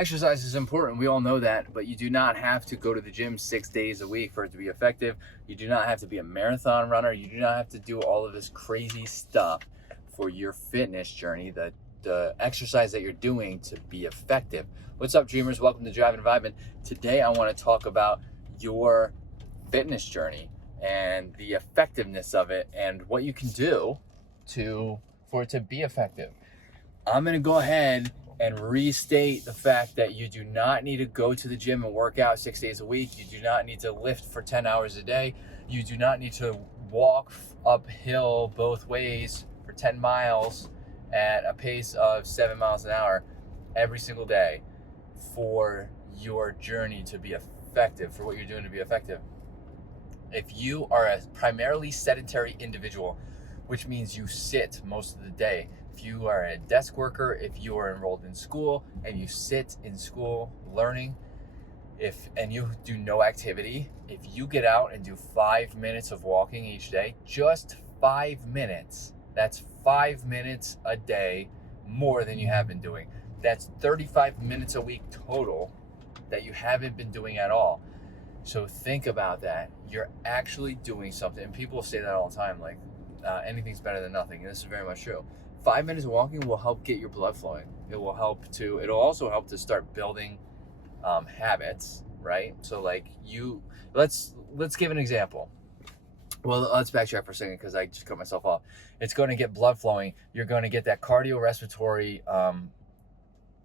Exercise is important. We all know that, but you do not have to go to the gym 6 days a week for it to be effective. You do not have to be a marathon runner. You do not have to do all of this crazy stuff for your fitness journey, the exercise that you're doing to be effective. What's up, dreamers? Welcome to Drive and Vibin'. Today, I want to talk about your fitness journey and the effectiveness of it and what you can do for it to be effective. I'm going to go ahead and restate the fact that you do not need to go to the gym and work out 6 days a week. You do not need to lift for 10 hours a day. You do not need to walk uphill both ways for 10 miles at a pace of 7 miles an hour every single day for your journey to be effective, for what you're doing to be effective. If you are a primarily sedentary individual, which means you sit most of the day, if you are a desk worker, if you are enrolled in school and you sit in school learning, and you do no activity, if you get out and do 5 minutes of walking each day, just 5 minutes, that's 5 minutes a day more than you have been doing. That's 35 minutes a week total that you haven't been doing at all. So think about that. You're actually doing something. And people say that all the time, like anything's better than nothing. And this is very much true. 5 minutes of walking will help get your blood flowing. It'll also help to start building habits, right? So like let's give an example. Well, let's backtrack for a second because I just cut myself off. It's going to get blood flowing. You're going to get that cardiorespiratory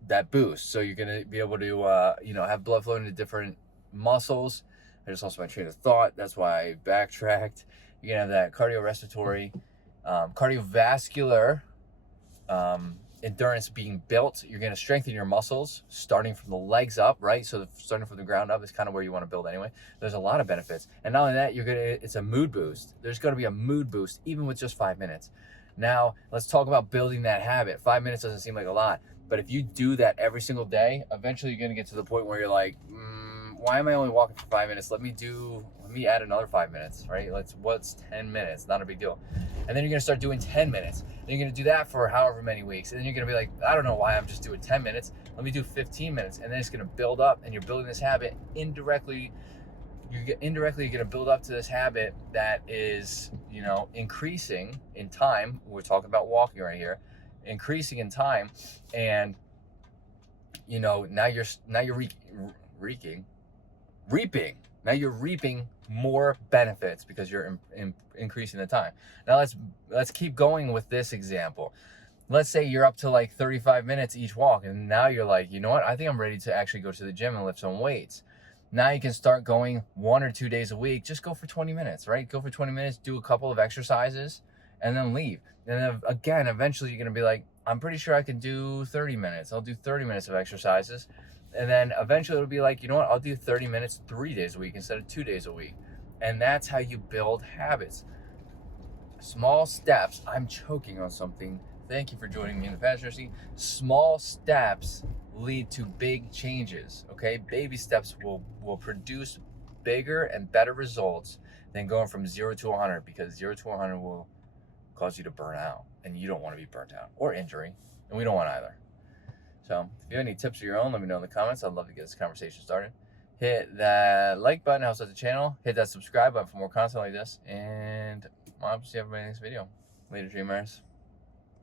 that boost. So you're going to be able to have blood flowing to different muscles. I just lost my train of thought. That's why I backtracked. You're going to have that cardiorespiratory, cardiovascular endurance being built. You're going to strengthen your muscles starting from the legs up, right? So starting from the ground up is kind of where you want to build anyway. There's a lot of benefits. And not only that, it's a mood boost. There's going to be a mood boost even with just 5 minutes. Now, let's talk about building that habit. 5 minutes doesn't seem like a lot, but if you do that every single day, eventually you're going to get to the point where you're like, why am I only walking for 5 minutes? Let me add another 5 minutes, right? What's 10 minutes? Not a big deal. And then you're going to start doing 10 minutes. Then you're going to do that for however many weeks. And then you're going to be like, I don't know why I'm just doing 10 minutes. Let me do 15 minutes. And then it's going to build up, and you're building this habit indirectly. You're going to build up to this habit that is, increasing in time. We're talking about walking right here, increasing in time. And, now you're reaping. Now you're reaping more benefits because you're increasing the time. Now let's keep going with this example. Let's say you're up to like 35 minutes each walk, and now you're like, you know what? I think I'm ready to actually go to the gym and lift some weights. Now you can start going 1 or 2 days a week. Just go for 20 minutes, right? Go for 20 minutes, do a couple of exercises, and then leave. And then again, eventually you're going to be like, I'm pretty sure I can do 30 minutes. I'll do 30 minutes of exercises. And then eventually it'll be like, you know what? I'll do 30 minutes 3 days a week instead of 2 days a week. And that's how you build habits. Small steps. I'm choking on something. Thank you for joining me in the passenger seat. Small steps lead to big changes, okay? Baby steps will produce bigger and better results than going from 0 to 100, because 0 to 100 will cause you to burn out, and you don't want to be burnt out, or injury, and we don't want either. So if you have any tips of your own, let me know in the comments. I'd love to get this conversation started. Hit that like button, helps out the channel. Hit that subscribe button for more content like this. And I'll see everybody in the next video. Later, dreamers.